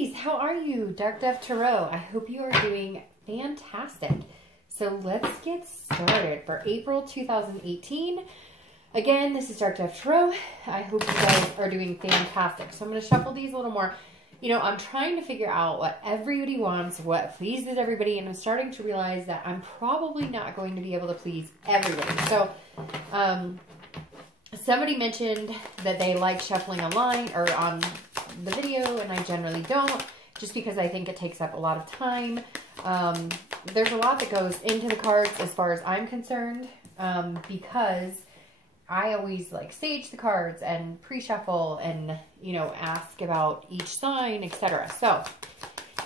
Aries, how are you? Dark Dove Tarot. I hope you are doing fantastic. So let's get started for April 2018. Again, this is Dark Dove Tarot. I hope you guys are doing fantastic. So I'm going to shuffle these a little more. You know, I'm trying to figure out what everybody wants, what pleases everybody, and I'm starting to realize that I'm probably not going to be able to please everybody. So, somebody mentioned that they like shuffling online or on the video, and I generally don't, just because I think it takes up a lot of time. There's a lot that goes into the cards as far as I'm concerned, because I always like sage the cards and pre-shuffle and, you know, ask about each sign, etc. So,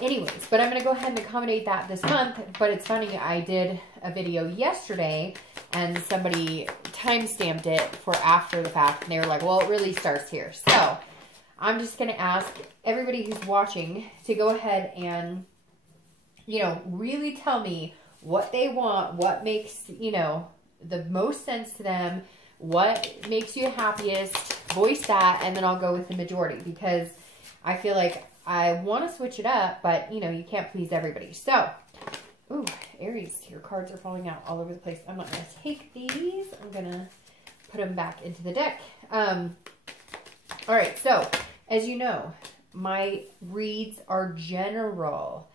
anyways, but I'm going to go ahead and accommodate that this month. But it's funny, I did a video yesterday and somebody timestamped it for after the fact. And they were like, well, it really starts here. So, I'm just going to ask everybody who's watching to go ahead and, you know, really tell me what they want, what makes, you know, the most sense to them, what makes you happiest, voice that, and then I'll go with the majority, because I feel like I want to switch it up, but, you know, you can't please everybody. So, ooh, Aries, your cards are falling out all over the place. I'm not going to take these. I'm going to put them back into the deck. All right, so, as you know, my reads are general.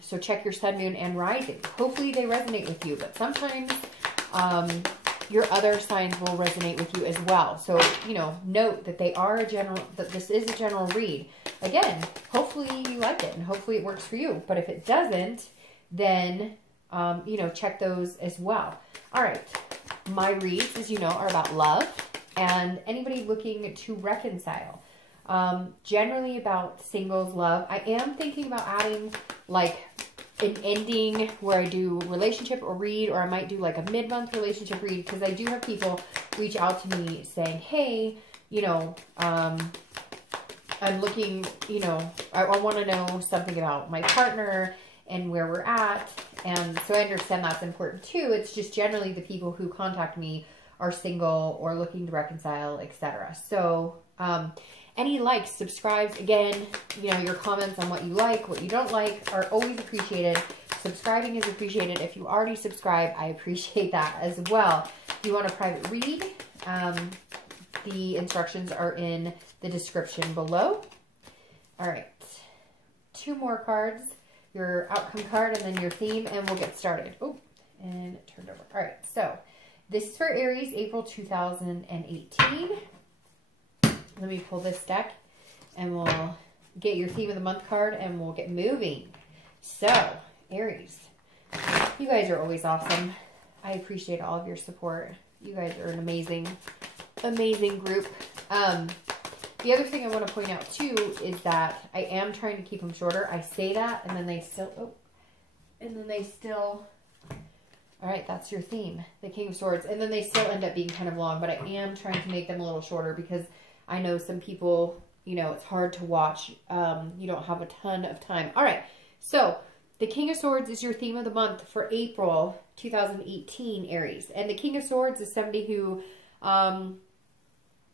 So check your sun, moon, and rising. Hopefully they resonate with you, but sometimes your other signs will resonate with you as well. So, you know, note that they are a general, that this is a general read. Again, hopefully you like it and hopefully it works for you. But if it doesn't, then, you know, check those as well. All right. My reads, as you know, are about love and anybody looking to reconcile. Generally about singles love. I am thinking about adding like an ending where I do relationship or read, or I might do like a mid-month relationship read, because I do have people reach out to me saying, hey, you know, I'm looking, you know, I want to know something about my partner and where we're at. And so I understand that's important too. It's just generally the people who contact me are single or looking to reconcile, etc. So, any likes, subscribes, again, you know, your comments on what you like, what you don't like are always appreciated. Subscribing is appreciated. If you already subscribe, I appreciate that as well. If you want a private read, the instructions are in the description below. All right, 2 more cards, your outcome card and then your theme, and we'll get started. Oh, and it turned over. All right, so this is for Aries, April 2018. Let me pull this deck and we'll get your theme of the month card and we'll get moving. So, Aries, you guys are always awesome. I appreciate all of your support. You guys are an amazing, amazing group. The other thing I want to point out too is that I am trying to keep them shorter. I say that and then they still, all right, that's your theme, the King of Swords. And then they still end up being kind of long, but I am trying to make them a little shorter because I know some people, you know, it's hard to watch. You don't have a ton of time. All right. So the King of Swords is your theme of the month for April 2018, Aries. And the King of Swords is somebody who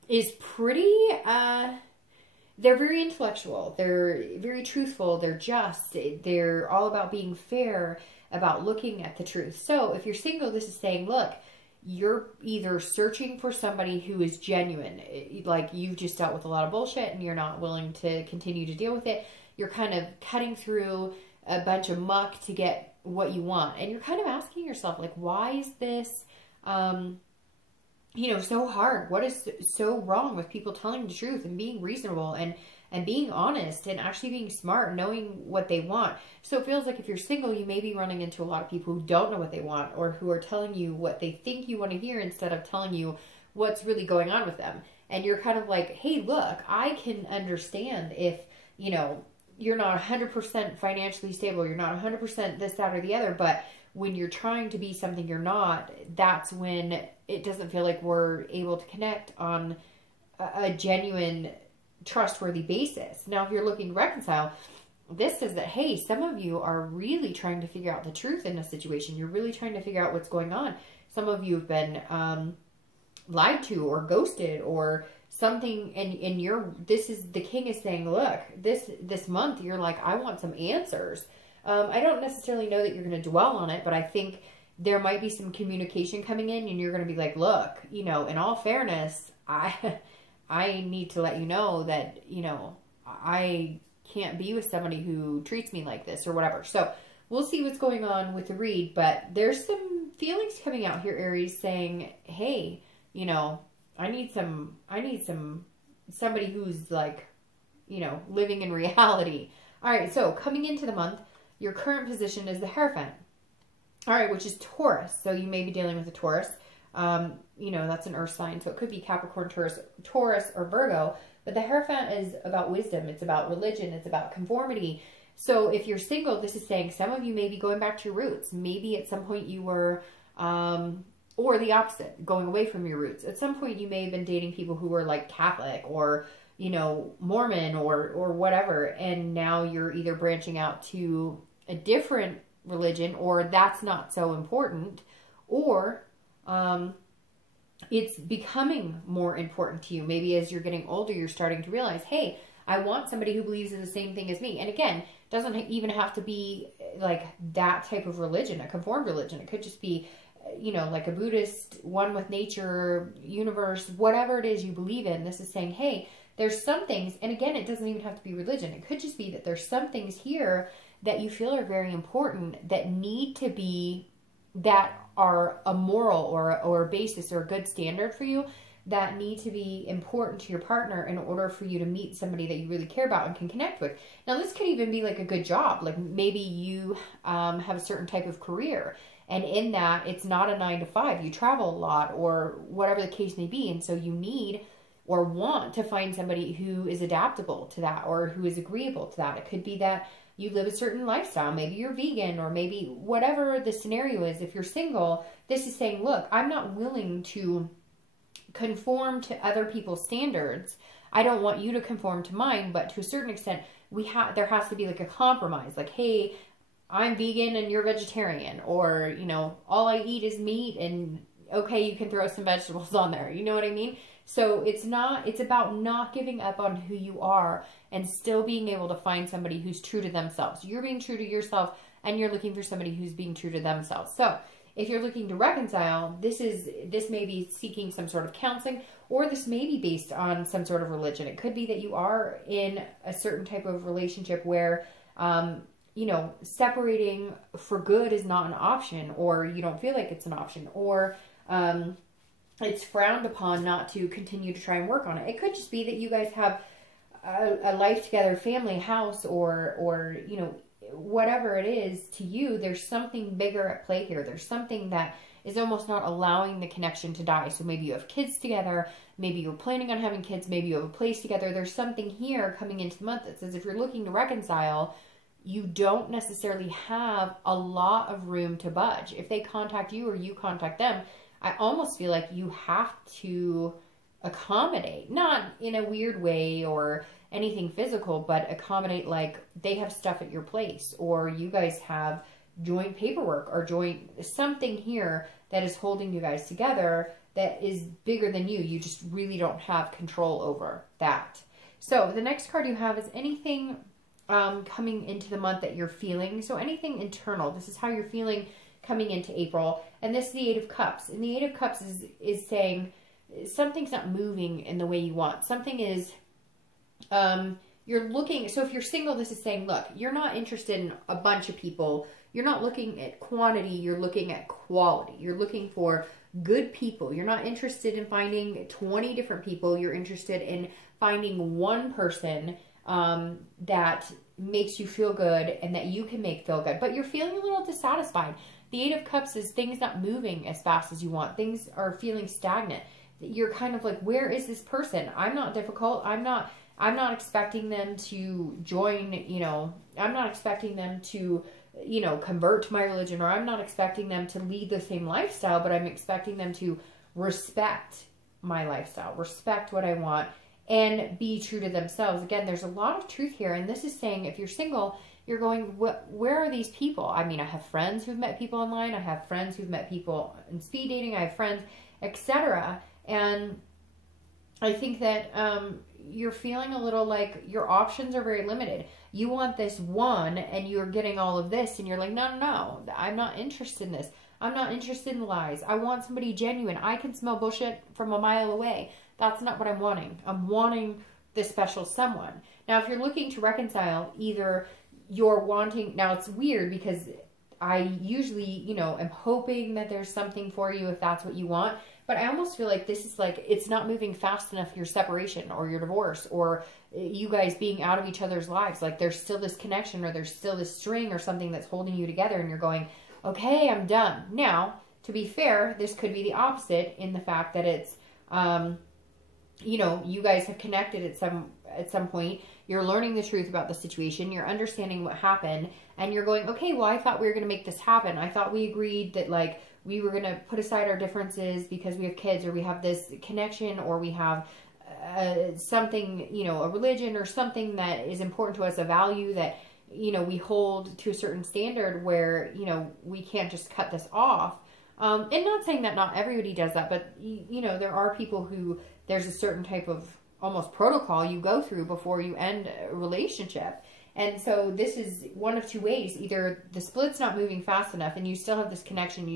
is pretty, they're very intellectual. They're very truthful. They're just. They're all about being fair, about looking at the truth. So if you're single, this is saying, look, you're either searching for somebody who is genuine, like you've just dealt with a lot of bullshit and you're not willing to continue to deal with it. You're kind of cutting through a bunch of muck to get what you want. And you're kind of asking yourself, like, why is this, you know, so hard? What is so wrong with people telling the truth and being reasonable and being honest and actually being smart, knowing what they want? So it feels like if you're single, you may be running into a lot of people who don't know what they want or who are telling you what they think you want to hear instead of telling you what's really going on with them. And you're kind of like, hey, look, I can understand if, you know, you're not 100% financially stable, you're not 100% this, that, or the other, but when you're trying to be something you're not, that's when it doesn't feel like we're able to connect on a genuine, trustworthy basis. Now, if you're looking to reconcile, this says that, hey, some of you are really trying to figure out the truth in a situation. You're really trying to figure out what's going on. Some of you have been lied to or ghosted, or something, and the king is saying, look, this month you're like, I want some answers. I don't necessarily know that you're going to dwell on it, but I think there might be some communication coming in, and you're going to be like, look, you know, in all fairness, I need to let you know that, you know, I can't be with somebody who treats me like this or whatever. So we'll see what's going on with the read, but there's some feelings coming out here, Aries, saying, hey, you know, I need somebody who's like, you know, living in reality. All right. So coming into the month, your current position is the Hierophant. All right. Which is Taurus. So you may be dealing with a Taurus. You know, that's an earth sign. So it could be Capricorn, Taurus, or Virgo. But the Hierophant is about wisdom. It's about religion. It's about conformity. So if you're single, this is saying some of you may be going back to your roots. Maybe at some point you were, or the opposite, going away from your roots. At some point you may have been dating people who were like Catholic or, you know, Mormon or whatever. And now you're either branching out to a different religion, or that's not so important, or it's becoming more important to you. Maybe as you're getting older, you're starting to realize, hey, I want somebody who believes in the same thing as me. And again, doesn't even have to be like that type of religion, a conformed religion. It could just be, you know, like a Buddhist, one with nature, universe, whatever it is you believe in. This is saying, hey, there's some things, and again, it doesn't even have to be religion. It could just be that there's some things here that you feel are very important that need to be, that are a moral or a basis or a good standard for you, that need to be important to your partner in order for you to meet somebody that you really care about and can connect with. Now, this could even be like a good job. Like maybe you have a certain type of career, and in that it's not a 9 to 5. You travel a lot or whatever the case may be. And so you need or want to find somebody who is adaptable to that or who is agreeable to that. It could be that you live a certain lifestyle. Maybe you're vegan, or maybe whatever the scenario is. If you're single, this is saying, look, I'm not willing to conform to other people's standards. I don't want you to conform to mine, but to a certain extent, there has to be like a compromise. Like, hey, I'm vegan and you're vegetarian, or, you know, all I eat is meat, and okay, you can throw some vegetables on there. You know what I mean? So it's about not giving up on who you are and still being able to find somebody who's true to themselves. You're being true to yourself, and you're looking for somebody who's being true to themselves. So if you're looking to reconcile, this may be seeking some sort of counseling, or this may be based on some sort of religion. It could be that you are in a certain type of relationship where, you know, separating for good is not an option, or you don't feel like it's an option, or it's frowned upon not to continue to try and work on it. It could just be that you guys have a life together, family, house, or you know, whatever it is to you. There's something bigger at play here. There's something that is almost not allowing the connection to die. So maybe you have kids together. Maybe you're planning on having kids. Maybe you have a place together. There's something here coming into the month that says if you're looking to reconcile, you don't necessarily have a lot of room to budge. If they contact you or you contact them, I almost feel like you have to accommodate, not in a weird way or anything physical, but accommodate like they have stuff at your place, or you guys have joint paperwork or joint something here that is holding you guys together that is bigger than you. You just really don't have control over that. So the next card you have is anything coming into the month that you're feeling. So anything internal. This is how you're feeling coming into April. And this is the 8 of Cups. And the 8 of Cups is saying something's not moving in the way you want. Something is, you're looking, so if you're single, this is saying, look, you're not interested in a bunch of people. You're not looking at quantity. You're looking at quality. You're looking for good people. You're not interested in finding 20 different people. You're interested in finding one person that makes you feel good and that you can make feel good. But you're feeling a little dissatisfied. The 8 of Cups is things not moving as fast as you want. Things are feeling stagnant. You're kind of like, where is this person? I'm not difficult. I'm not expecting them to join, you know, I'm not expecting them to, you know, convert to my religion, or I'm not expecting them to lead the same lifestyle, but I'm expecting them to respect my lifestyle, respect what I want, and be true to themselves. Again, there's a lot of truth here. And this is saying if you're single, you're going, where are these people? I mean, I have friends who've met people online. I have friends who've met people in speed dating. I have friends, etc. And I think that you're feeling a little like your options are very limited. You want this one and you're getting all of this and you're like, no, no, no, I'm not interested in this. I'm not interested in lies. I want somebody genuine. I can smell bullshit from a mile away. That's not what I'm wanting. I'm wanting this special someone. Now, if you're looking to reconcile, either you're wanting, now it's weird because I usually, you know, am hoping that there's something for you if that's what you want. But I almost feel like this is like, it's not moving fast enough, your separation or your divorce or you guys being out of each other's lives. Like there's still this connection or there's still this string or something that's holding you together and you're going, okay, I'm done. Now, to be fair, this could be the opposite in the fact that it's, you know, you guys have connected at some point. You're learning the truth about the situation. You're understanding what happened. And you're going, okay, well, I thought we were going to make this happen. I thought we agreed that, like, we were going to put aside our differences because we have kids or we have this connection or we have something, you know, a religion or something that is important to us, a value that, you know, we hold to a certain standard where, you know, we can't just cut this off. And not saying that not everybody does that, but, you know, there are people who there's a certain type of almost protocol you go through before you end a relationship. And so this is one of two ways. Either the split's not moving fast enough and you still have this connection.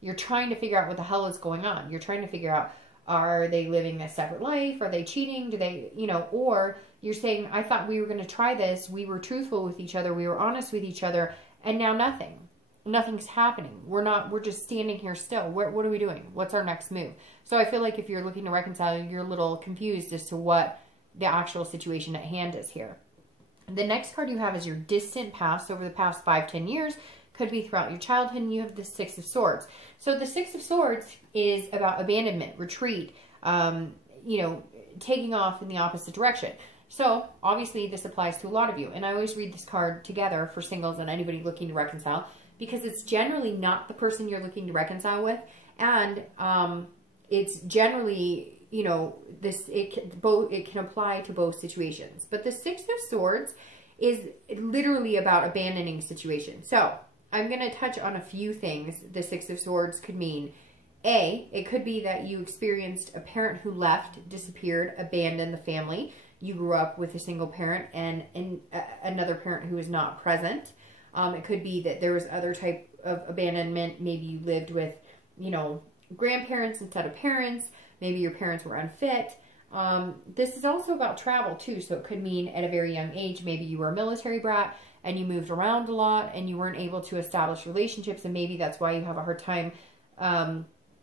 You're trying to figure out what the hell is going on. You're trying to figure out, are they living a separate life? Are they cheating? Do they, you know, or you're saying, I thought we were going to try this. We were truthful with each other. We were honest with each other. And now nothing's happening. We're just standing here still. What are we doing? What's our next move? So I feel like if you're looking to reconcile, you're a little confused as to what the actual situation at hand is here. The next card you have is your distant past over the past 5-10 years. Could be throughout your childhood. And you have the Six of Swords. So the Six of Swords is about abandonment, retreat, you know, taking off in the opposite direction. So obviously this applies to a lot of you. And I always read this card together for singles and anybody looking to reconcile because it's generally not the person you're looking to reconcile with. And it's generally, you know, it can apply to both situations. But the Six of Swords is literally about abandoning situations. So I'm going to touch on a few things the Six of Swords could mean. It could be that you experienced a parent who left, disappeared, abandoned the family. You grew up with a single parent and another parent who is not present. It could be that there was other type of abandonment. Maybe you lived with, you know, grandparents instead of parents. Maybe your parents were unfit. This is also about travel too. So it could mean at a very young age, maybe you were a military brat and you moved around a lot and you weren't able to establish relationships. And maybe that's why you have a hard time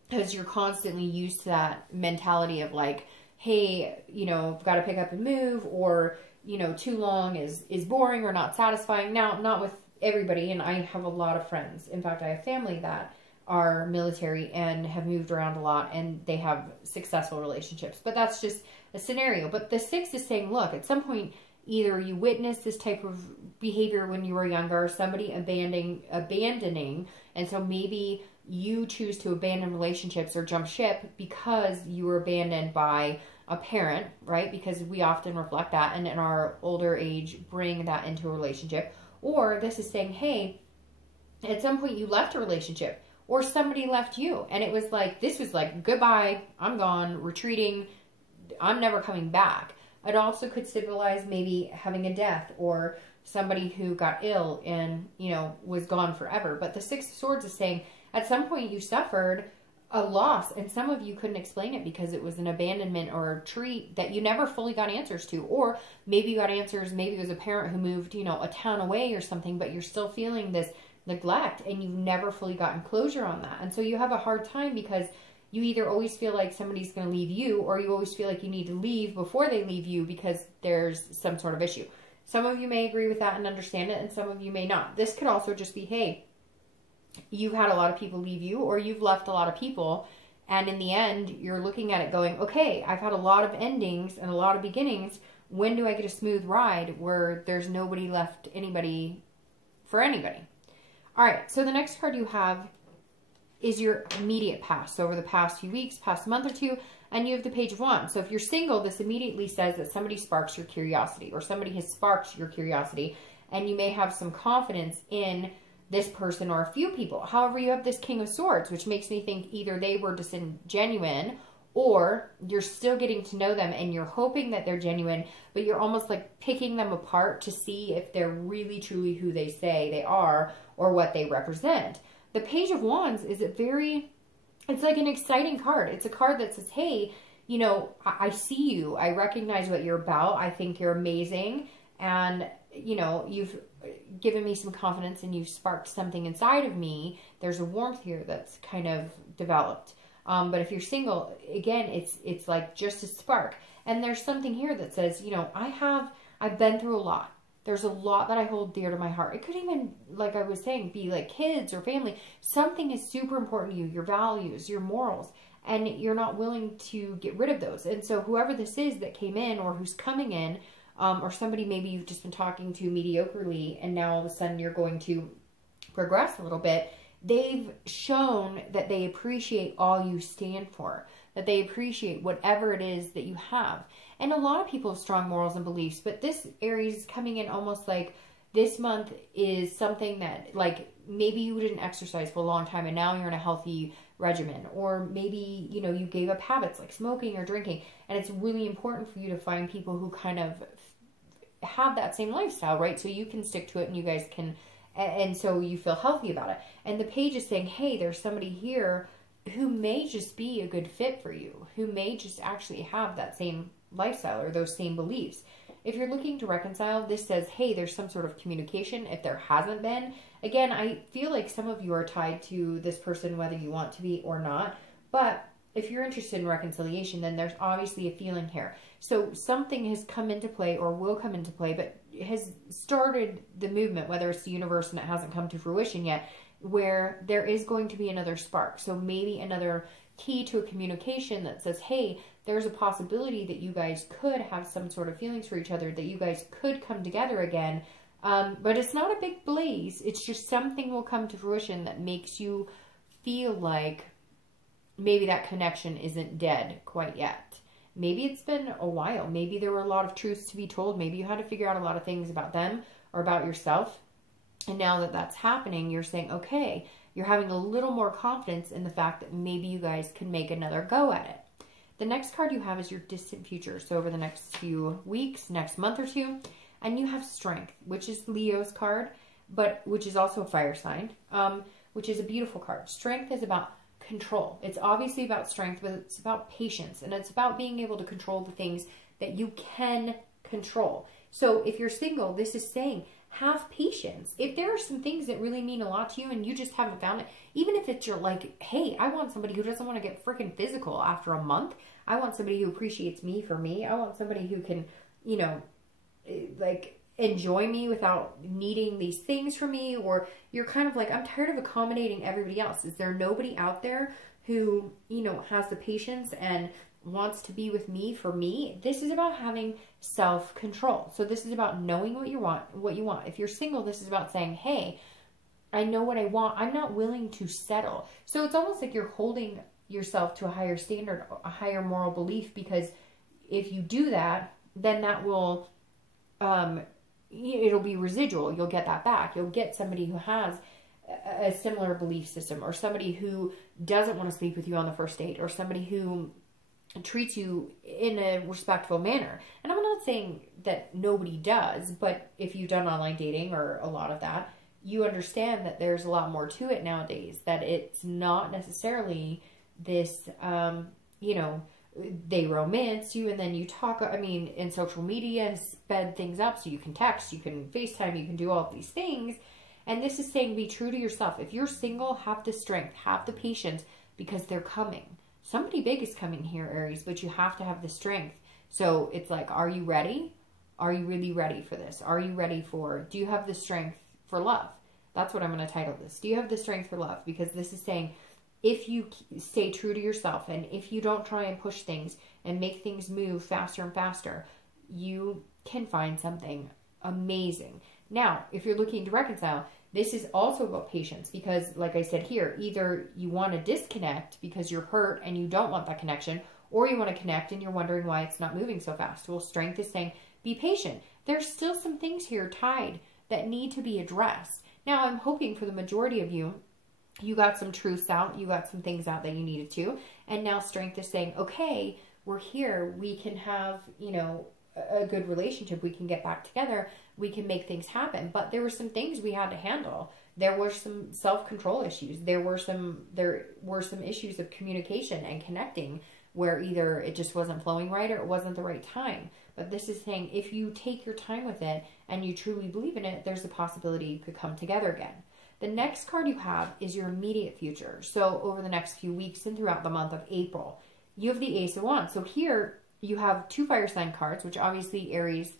because you're constantly used to that mentality of like, hey, you know, I've got to pick up and move, or, you know, too long is boring or not satisfying. Now, not with everybody. And I have a lot of friends. In fact, I have family that are military and have moved around a lot and they have successful relationships. But that's just a scenario. But the Six is saying, look, at some point, either you witnessed this type of behavior when you were younger, or somebody abandoning, and so maybe you choose to abandon relationships or jump ship because you were abandoned by a parent, right? Because we often reflect that and in our older age bring that into a relationship. Or this is saying, hey, at some point you left a relationship or somebody left you and it was like, this was like, goodbye, I'm gone, retreating, I'm never coming back. It also could symbolize maybe having a death or somebody who got ill and, you know, was gone forever. But the Six of Swords is saying at some point you suffered a loss and some of you couldn't explain it because it was an abandonment or a retreat that you never fully got answers to. Or maybe you got answers, maybe it was a parent who moved, you know, a town away or something, but you're still feeling this neglect and you've never fully gotten closure on that. And so you have a hard time because you either always feel like somebody's going to leave you or you always feel like you need to leave before they leave you because there's some sort of issue. Some of you may agree with that and understand it, and some of you may not. This could also just be, hey, you've had a lot of people leave you or you've left a lot of people, and in the end, you're looking at it going, okay, I've had a lot of endings and a lot of beginnings. When do I get a smooth ride where there's nobody left anybody for anybody? All right, so the next card you have is your immediate past. So over the past few weeks, past month or two, and you have the Page of Wands. So if you're single, this immediately says that somebody sparks your curiosity or somebody has sparked your curiosity and you may have some confidence in this person or a few people. However, you have this King of Swords, which makes me think either they were disingenuine or you're still getting to know them and you're hoping that they're genuine, but you're almost like picking them apart to see if they're really truly who they say they are or what they represent. The Page of Wands is it's like an exciting card. It's a card that says, hey, you know, I see you. I recognize what you're about. I think you're amazing. And, you know, you've given me some confidence and you've sparked something inside of me. There's a warmth here that's kind of developed. But if you're single, again, it's like just a spark. And there's something here that says, you know, I've been through a lot. There's a lot that I hold dear to my heart. It could even, like I was saying, be like kids or family. Something is super important to you, your values, your morals, and you're not willing to get rid of those. And so whoever this is that came in or who's coming in, or somebody maybe you've just been talking to mediocrely and now all of a sudden you're going to progress a little bit, they've shown that they appreciate all you stand for, that they appreciate whatever it is that you have. And a lot of people have strong morals and beliefs, but this Aries is coming in almost like this month is something that, like, maybe you didn't exercise for a long time and now you're in a healthy regimen, or maybe, you know, you gave up habits like smoking or drinking, and it's really important for you to find people who kind of have that same lifestyle, right? So you can stick to it and you guys can, and so you feel healthy about it. And the Page is saying, hey, there's somebody here who may just be a good fit for you, who may just actually have that same lifestyle or those same beliefs. If you're looking to reconcile, this says, hey, there's some sort of communication. If there hasn't been, again, I feel like some of you are tied to this person, whether you want to be or not. But if you're interested in reconciliation, then there's obviously a feeling here. So something has come into play or will come into play, but has started the movement, whether it's the universe and it hasn't come to fruition yet, where there is going to be another spark. So maybe another key to a communication that says, hey, there's a possibility that you guys could have some sort of feelings for each other, that you guys could come together again. But it's not a big blaze. It's just something will come to fruition that makes you feel like maybe that connection isn't dead quite yet. Maybe it's been a while. Maybe there were a lot of truths to be told. Maybe you had to figure out a lot of things about them or about yourself. And now that that's happening, you're saying, okay, you're having a little more confidence in the fact that maybe you guys can make another go at it. The next card you have is your distant future. So over the next few weeks, next month or two, and you have Strength, which is Leo's card, but which is also a fire sign, which is a beautiful card. Strength is about control. It's obviously about strength, but it's about patience, and it's about being able to control the things that you can control. So if you're single, this is saying, have patience. If there are some things that really mean a lot to you and you just haven't found it, even if it's you're like, hey, I want somebody who doesn't want to get freaking physical after a month. I want somebody who appreciates me for me. I want somebody who can, you know, like enjoy me without needing these things from me. Or you're kind of like, I'm tired of accommodating everybody else. Is there nobody out there who, you know, has the patience and wants to be with me for me? This is about having self-control. So this is about knowing what you want. If you're single, this is about saying, hey, I know what I want. I'm not willing to settle. So it's almost like you're holding yourself to a higher standard, a higher moral belief, because if you do that, then that will, it'll be residual. You'll get that back. You'll get somebody who has a similar belief system, or somebody who doesn't want to sleep with you on the first date, or somebody who treats you in a respectful manner. And I'm not saying that nobody does, but if you've done online dating or a lot of that, you understand that there's a lot more to it nowadays, that it's not necessarily this, you know, they romance you and then you talk. I mean, in social media has sped things up, so you can text, you can FaceTime, you can do all of these things. And this is saying, be true to yourself. If you're single, have the strength, have the patience, because they're coming. Somebody big is coming here, Aries, but you have to have the strength. So it's like, are you ready? Are you really ready for this? Are you ready for, do you have the strength for love? That's what I'm going to title this. Do you have the strength for love? Because this is saying, if you stay true to yourself and if you don't try and push things and make things move faster and faster, you can find something amazing. Now, if you're looking to reconcile, this is also about patience, because like I said here, either you want to disconnect because you're hurt and you don't want that connection, or you want to connect and you're wondering why it's not moving so fast. Well, Strength is saying, be patient. There's still some things here tied that need to be addressed. Now, I'm hoping for the majority of you You got some truths out. You got some things out that you needed to. And now strength is saying, okay, we're here. We can have, you know, a good relationship. We can get back together. We can make things happen. But there were some things we had to handle. There were some self-control issues. There were some issues of communication and connecting where either it just wasn't flowing right or it wasn't the right time. But this is saying if you take your time with it and you truly believe in it, there's a possibility you could come together again. The next card you have is your immediate future. So over the next few weeks and throughout the month of April, you have the Ace of Wands. So here you have 2 fire sign cards, which obviously Aries,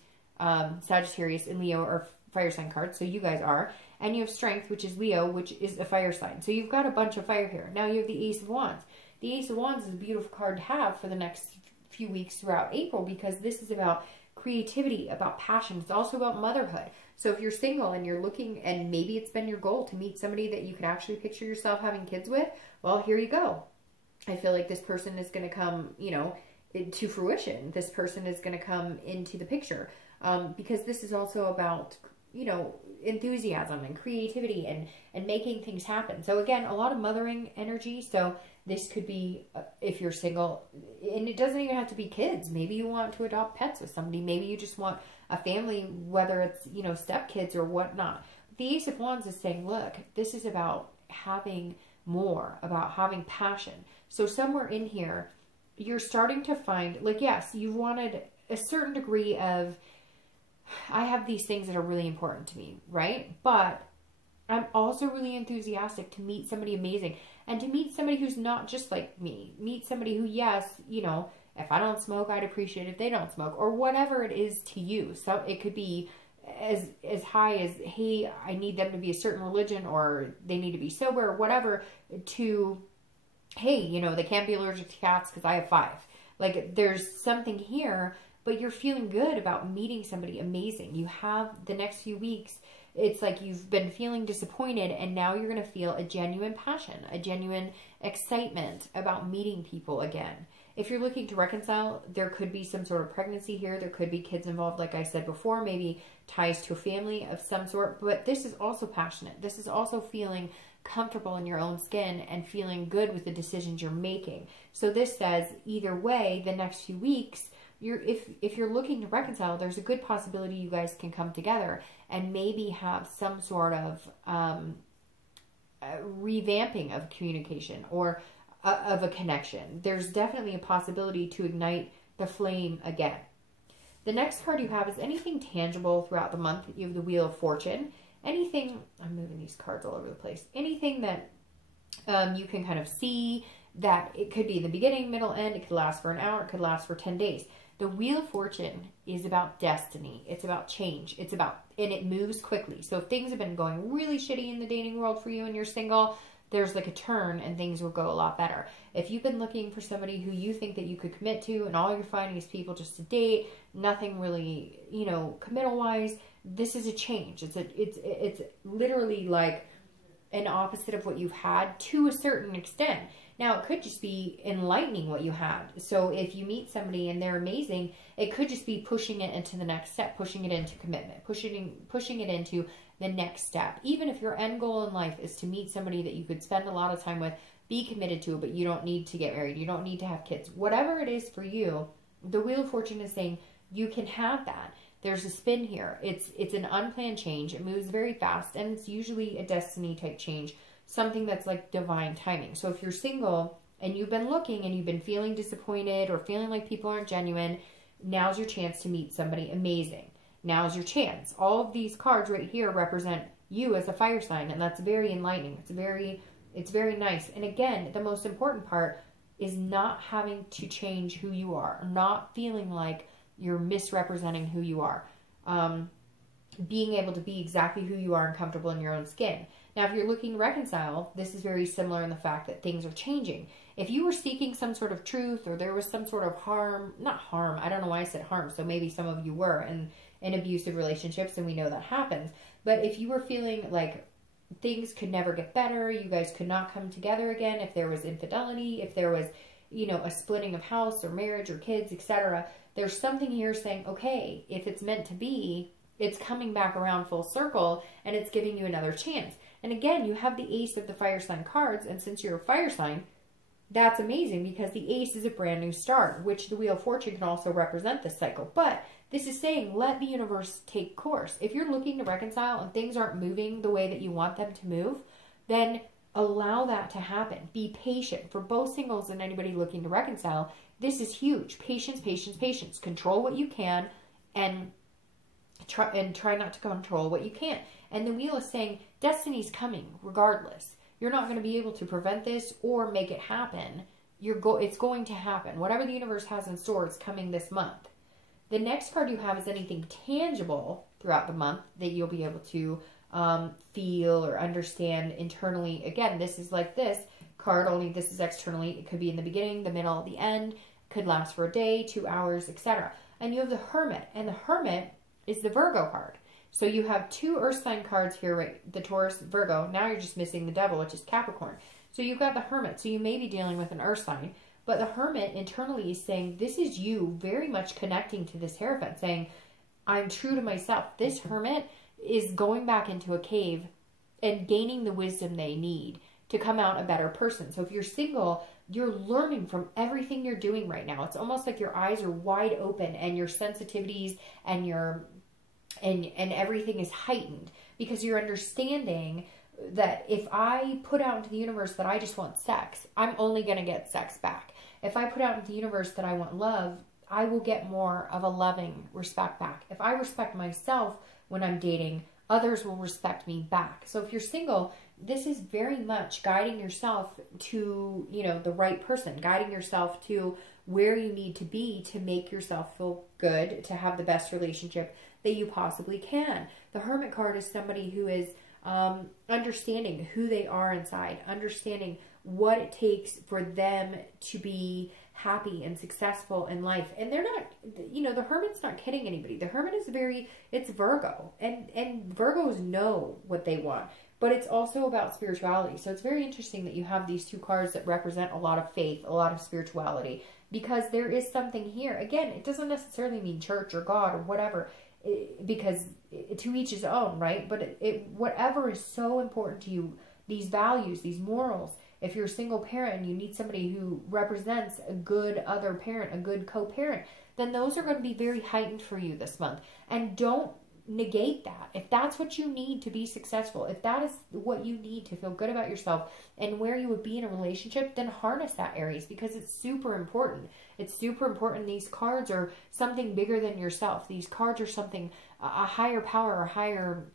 Sagittarius, and Leo are fire sign cards. So you guys are. And you have Strength, which is Leo, which is a fire sign. So you've got a bunch of fire here. Now you have the Ace of Wands. The Ace of Wands is a beautiful card to have for the next few weeks throughout April because this is about creativity, about passion. It's also about motherhood. So if you're single and you're looking, and maybe it's been your goal to meet somebody that you could actually picture yourself having kids with, well, here you go. I feel like this person is going to come, you know, to fruition. This person is going to come into the picture because this is also about, you know, enthusiasm and creativity and making things happen. So again, a lot of mothering energy. So this could be, if you're single, and it doesn't even have to be kids. Maybe you want to adopt pets with somebody. Maybe you just want a family, whether it's, you know, stepkids or whatnot. The Ace of Wands is saying, look, this is about having more, about having passion. So somewhere in here, you're starting to find, like, yes, you wanted a certain degree of, I have these things that are really important to me, right? But I'm also really enthusiastic to meet somebody amazing and to meet somebody who's not just like me. Meet somebody who, yes, you know, if I don't smoke, I'd appreciate if they don't smoke or whatever it is to you. So it could be as high as, hey, I need them to be a certain religion or they need to be sober or whatever, to, hey, you know, they can't be allergic to cats because I have 5. Like, there's something here, but you're feeling good about meeting somebody amazing. You have the next few weeks, it's like you've been feeling disappointed and now you're going to feel a genuine passion, a genuine excitement about meeting people again. If you're looking to reconcile, there could be some sort of pregnancy here. There could be kids involved, like I said before, maybe ties to a family of some sort. But this is also passionate. This is also feeling comfortable in your own skin and feeling good with the decisions you're making. So this says either way, the next few weeks, if you're looking to reconcile, there's a good possibility you guys can come together and maybe have some sort of revamping of communication or of a connection. There's definitely a possibility to ignite the flame again. The next card you have is anything tangible throughout the month. You have the Wheel of Fortune. Anything, I'm moving these cards all over the place. Anything that you can kind of see, that it could be in the beginning, middle, end. It could last for an hour. It could last for 10 days. The Wheel of Fortune is about destiny. It's about change. It's about, and it moves quickly. So if things have been going really shitty in the dating world for you and you're single, there's like a turn and things will go a lot better. If you've been looking for somebody who you think that you could commit to and all you're finding is people just to date, nothing really, you know, committal wise, this is a change. It's literally like an opposite of what you've had to a certain extent. Now, it could just be enlightening what you had. So if you meet somebody and they're amazing, it could just be pushing it into the next step, pushing it into commitment, pushing it into the next step. Even if your end goal in life is to meet somebody that you could spend a lot of time with, be committed to, but you don't need to get married, you don't need to have kids. Whatever it is for you, the Wheel of Fortune is saying you can have that. There's a spin here. It's an unplanned change. It moves very fast, and it's usually a destiny type change, something that's like divine timing. So if you're single and you've been looking and you've been feeling disappointed or feeling like people aren't genuine, now's your chance to meet somebody amazing. Now's your chance. All of these cards right here represent you as a fire sign, and that's very enlightening. It's very nice. And again, the most important part is not having to change who you are, not feeling like you're misrepresenting who you are. Being able to be exactly who you are and comfortable in your own skin. Now, if you're looking to reconcile, this is very similar in the fact that things are changing. If you were seeking some sort of truth or there was some sort of not harm, I don't know why I said harm, so maybe some of you were in abusive relationships, and we know that happens. But if you were feeling like things could never get better, you guys could not come together again, if there was infidelity, if there was, you know, a splitting of house or marriage or kids, etc., there's something here saying, okay, if it's meant to be, it's coming back around full circle and it's giving you another chance. And again, you have the ace of the fire sign cards. And since you're a fire sign, that's amazing because the ace is a brand new start, which the Wheel of Fortune can also represent this cycle. But this is saying, let the universe take course. If you're looking to reconcile and things aren't moving the way that you want them to move, then allow that to happen. Be patient. For both singles and anybody looking to reconcile, this is huge. Patience, patience, patience. Control what you can and try not to control what you can't. And the wheel is saying destiny's coming regardless. You're not going to be able to prevent this or make it happen. It's going to happen. Whatever the universe has in store is coming this month. The next card you have is anything tangible throughout the month that you'll be able to feel or understand internally. Again, this is like this card, only this is externally. It could be in the beginning, the middle, the end. It could last for a day, 2 hours, etc. And you have the Hermit. And the Hermit is the Virgo card. So you have 2 earth sign cards here, right? The Taurus, Virgo. Now you're just missing the Devil, which is Capricorn. So you've got the Hermit. So you may be dealing with an earth sign. But the Hermit internally is saying, this is you very much connecting to this Hierophant, saying, I'm true to myself. This Hermit is going back into a cave and gaining the wisdom they need to come out a better person. So if you're single, you're learning from everything you're doing right now. It's almost like your eyes are wide open and your sensitivities and and everything is heightened because you're understanding that if I put out into the universe that I just want sex, I'm only going to get sex back. If I put out into the universe that I want love, I will get more of a loving respect back. If I respect myself when I'm dating, others will respect me back. So if you're single, this is very much guiding yourself to, the right person, guiding yourself to where you need to be to make yourself feel good, to have the best relationship that you possibly can. The Hermit card is somebody who is understanding who they are inside, understanding what it takes for them to be happy and successful in life. And they're not, the Hermit's not kidding anybody. The Hermit is it's Virgo. And Virgos know what they want. But it's also about spirituality. So it's very interesting that you have these 2 cards that represent a lot of faith, a lot of spirituality. Because there is something here. Again, it doesn't necessarily mean church or God or whatever. Because to each his own, right? But whatever is so important to you, these values, these morals. If you're a single parent and you need somebody who represents a good other parent, a good co-parent, then those are going to be very heightened for you this month. And don't negate that. If that's what you need to be successful, if that is what you need to feel good about yourself and where you would be in a relationship, then harness that, Aries, because it's super important. It's super important. These cards are something bigger than yourself. These cards are something, a higher power, a higher,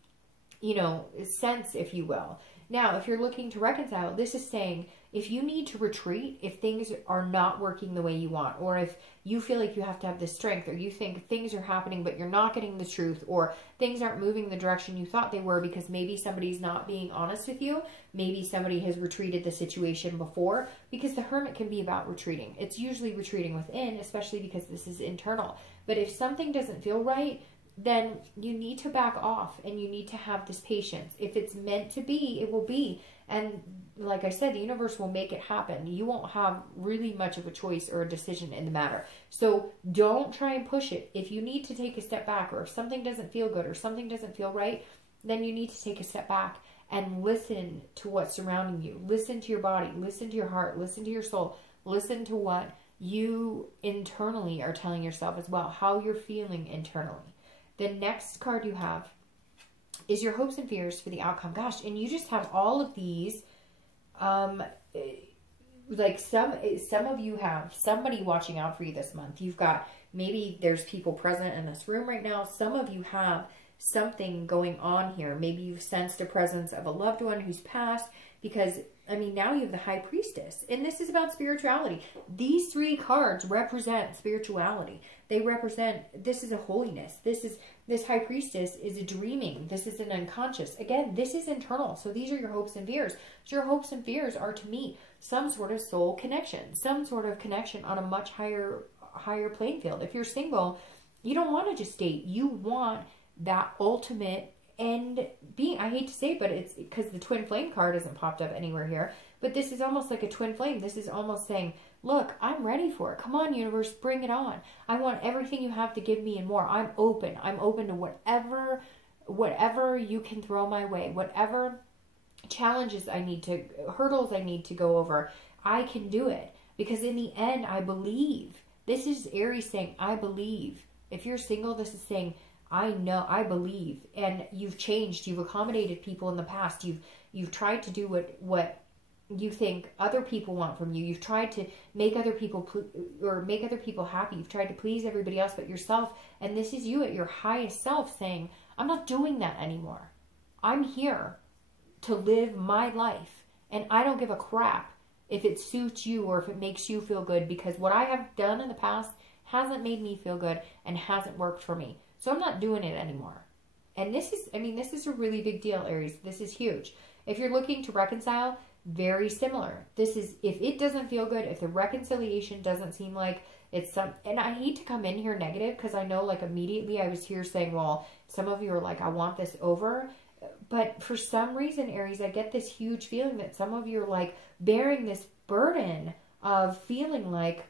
sense, if you will. Now, if you're looking to reconcile, this is saying if you need to retreat, if things are not working the way you want, or if you feel like you have to have this strength, or you think things are happening but you're not getting the truth, or things aren't moving the direction you thought they were because maybe somebody's not being honest with you, maybe somebody has retreated the situation before, because the Hermit can be about retreating. It's usually retreating within, especially because this is internal. But if something doesn't feel right, then you need to back off and you need to have this patience. If it's meant to be, it will be. And like I said, the universe will make it happen. You won't have really much of a choice or a decision in the matter. So don't try and push it. If you need to take a step back, or if something doesn't feel good or something doesn't feel right, then you need to take a step back and listen to what's surrounding you. Listen to your body, listen to your heart, listen to your soul, listen to what you internally are telling yourself as well, how you're feeling internally. The next card you have is your hopes and fears for the outcome. Gosh, and you just have all of these, like some of you have somebody watching out for you this month. You've got, maybe there's people present in this room right now. Some of you have something going on here. Maybe you've sensed a presence of a loved one who's passed, because now you have the High Priestess, and this is about spirituality. These 3 cards represent spirituality. They represent, this is a holiness. This High Priestess is a dreaming. This is an unconscious. Again, this is internal. So these are your hopes and fears. So your hopes and fears are to meet some sort of soul connection, some sort of connection on a much higher playing field. If you're single, you don't want to just date. You want that ultimate end being. I hate to say it, but it's because the twin flame card isn't popped up anywhere here, but this is almost like a twin flame. This is almost saying, look, I'm ready for it. Come on, universe, bring it on. I want everything you have to give me and more. I'm open to whatever you can throw my way, whatever challenges hurdles I need to go over, I can do it. Because in the end, I believe. This is Aries saying, I believe. If you're single, this is saying, I know, I believe. And you've changed. You've accommodated people in the past. You've tried to do what you think other people want from you. You've tried to make other people happy. You've tried to please everybody else but yourself. And this is you at your highest self saying, I'm not doing that anymore. I'm here to live my life. And I don't give a crap if it suits you or if it makes you feel good, because what I have done in the past hasn't made me feel good and hasn't worked for me. So I'm not doing it anymore. And this is a really big deal, Aries. This is huge. If you're looking to reconcile, very similar. This is, if it doesn't feel good, if the reconciliation doesn't seem like it's and I hate to come in here negative, because I know like immediately I was here saying, well, some of you are like, I want this over. But for some reason, Aries, I get this huge feeling that some of you are like bearing this burden of feeling like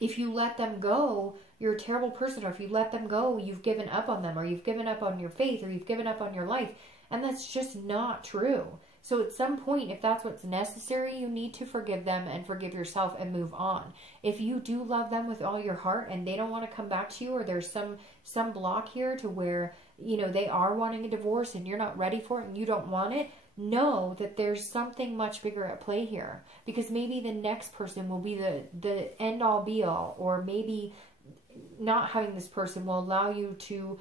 if you let them go, you're a terrible person. Or if you let them go, you've given up on them, or you've given up on your faith, or you've given up on your life. And that's just not true. So at some point, if that's what's necessary, you need to forgive them and forgive yourself and move on. If you do love them with all your heart and they don't want to come back to you, or there's some block here to where, you know, they are wanting a divorce and you're not ready for it and you don't want it, know that there's something much bigger at play here. Because maybe the next person will be the end all be all, or maybe not having this person will allow you to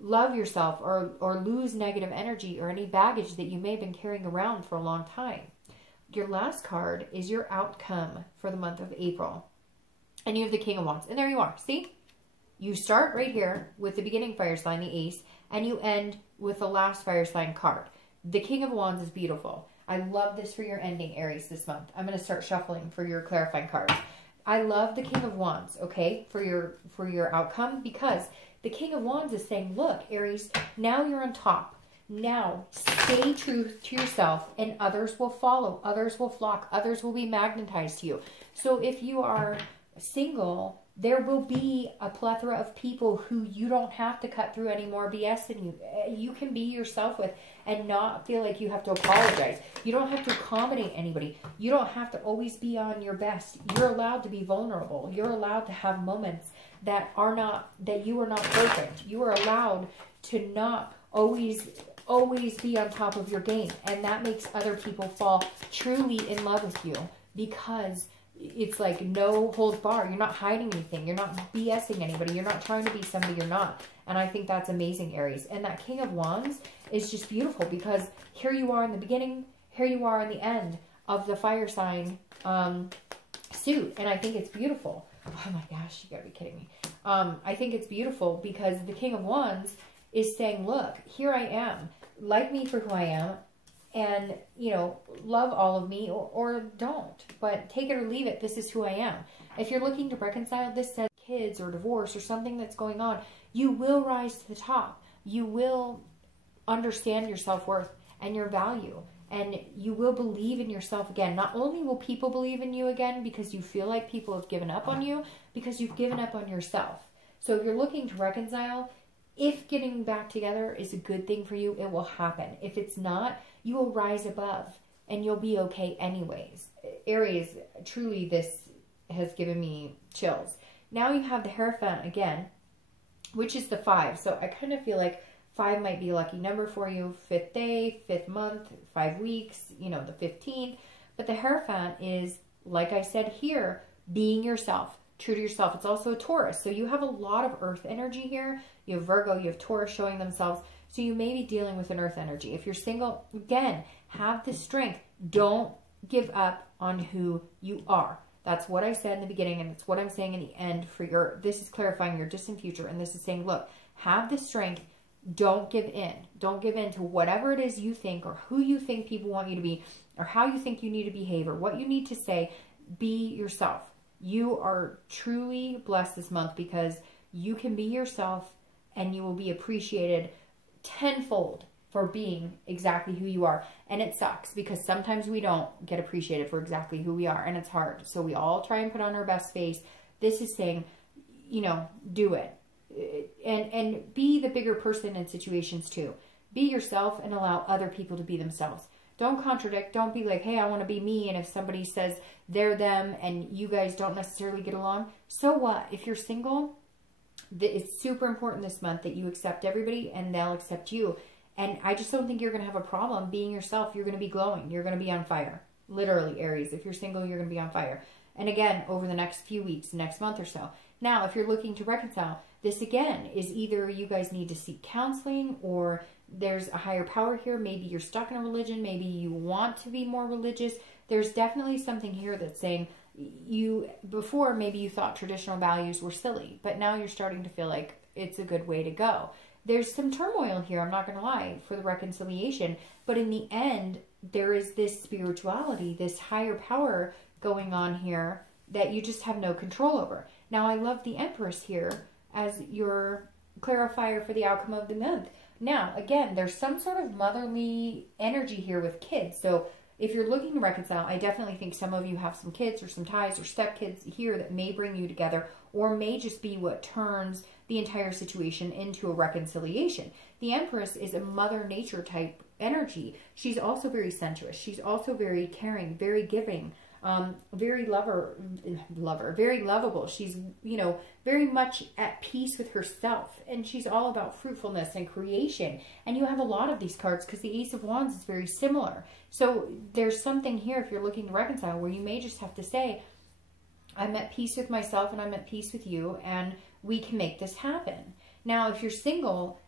love yourself or lose negative energy or any baggage that you may have been carrying around for a long time. Your last card is your outcome for the month of April. And you have the King of Wands. And there you are. See? You start right here with the beginning fire sign, the Ace, and you end with the last fire sign card. The King of Wands is beautiful. I love this for your ending, Aries, this month. I'm going to start shuffling for your clarifying cards. I love the King of Wands, okay, for your outcome, because the King of Wands is saying, look, Aries, now you're on top. Now stay true to yourself and others will follow. Others will flock. Others will be magnetized to you. So if you are single, there will be a plethora of people who you don't have to cut through any more BS than you can be yourself with and not feel like you have to apologize. You don't have to accommodate anybody. You don't have to always be on your best. You're allowed to be vulnerable. You're allowed to have moments that you are not perfect. You are allowed to not always be on top of your game. And that makes other people fall truly in love with you, because it's like no holds bar. You're not hiding anything. You're not BSing anybody. You're not trying to be somebody you're not. And I think that's amazing, Aries. And that King of Wands is just beautiful, because here you are in the beginning, here you are in the end of the fire sign suit. And I think it's beautiful. Oh my gosh, you gotta be kidding me. I think it's beautiful because the King of Wands is saying, look, here I am. Like me for who I am. And, you know, love all of me or don't. But take it or leave it. This is who I am. If you're looking to reconcile, this says kids or divorce or something that's going on, you will rise to the top. You will understand your self-worth and your value. And you will believe in yourself again. Not only will people believe in you again because you feel like people have given up on you, because you've given up on yourself. So if you're looking to reconcile, if getting back together is a good thing for you, it will happen. If it's not, you will rise above and you'll be okay anyways. Aries, truly this has given me chills. Now you have the Hierophant again, which is the 5. So I kind of feel like 5 might be a lucky number for you. 5th day, 5th month, 5 weeks, you know, the 15th. But the Hierophant is, like I said here, being yourself, true to yourself. It's also a Taurus. So you have a lot of earth energy here. You have Virgo, you have Taurus showing themselves. So you may be dealing with an earth energy. If you're single, again, have the strength. Don't give up on who you are. That's what I said in the beginning, and it's what I'm saying in the end for this is clarifying your distant future, and this is saying, look, have the strength. Don't give in. Don't give in to whatever it is you think or who you think people want you to be or how you think you need to behave or what you need to say. Be yourself. You are truly blessed this month because you can be yourself and you will be appreciated tenfold for being exactly who you are. And it sucks because sometimes we don't get appreciated for exactly who we are, and it's hard. So we all try and put on our best face. This is saying, you know, do it. And be the bigger person in situations too. Be yourself and allow other people to be themselves. Don't contradict. Don't be like, hey, I want to be me. And if somebody says they're them and you guys don't necessarily get along, so what? If you're single, it's super important this month that you accept everybody and they'll accept you. And I just don't think you're going to have a problem being yourself. You're going to be glowing. You're going to be on fire. Literally, Aries. If you're single, you're going to be on fire. And again, over the next few weeks, the next month or so. Now, if you're looking to reconcile, this again is either you guys need to seek counseling or there's a higher power here. Maybe you're stuck in a religion. Maybe you want to be more religious. There's definitely something here that's saying before maybe you thought traditional values were silly, but now you're starting to feel like it's a good way to go. There's some turmoil here, I'm not going to lie, for the reconciliation. But in the end, there is this spirituality, this higher power going on here that you just have no control over. Now, I love the Empress here as your clarifier for the outcome of the month. Now, again, there's some sort of motherly energy here with kids. So if you're looking to reconcile, I definitely think some of you have some kids or some ties or stepkids here that may bring you together or may just be what turns the entire situation into a reconciliation. The Empress is a Mother Nature type energy. She's also very sensuous. She's also very caring, very giving, very very lovable. She's, very much at peace with herself. And she's all about fruitfulness and creation. And you have a lot of these cards because the Ace of Wands is very similar. So there's something here if you're looking to reconcile where you may just have to say, I'm at peace with myself and I'm at peace with you and we can make this happen. Now, if you're single,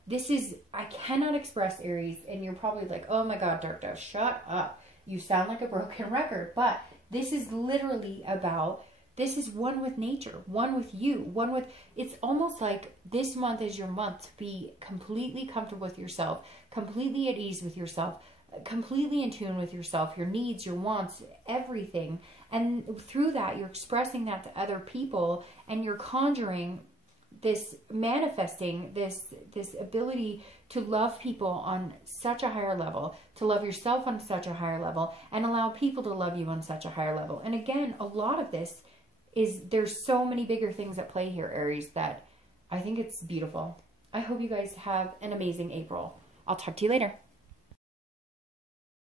I cannot express, Aries, and you're probably like, oh my God, Dark Dove, shut up. You sound like a broken record. But this is literally this is one with nature, one with you, it's almost like this month is your month to be completely comfortable with yourself, completely at ease with yourself, completely in tune with yourself, your needs, your wants, everything. And through that, you're expressing that to other people and you're conjuring this, manifesting this ability to love people on such a higher level, to love yourself on such a higher level, and allow people to love you on such a higher level. And again, a lot of this there's so many bigger things at play here, Aries, that I think it's beautiful. I hope you guys have an amazing April. I'll talk to you later.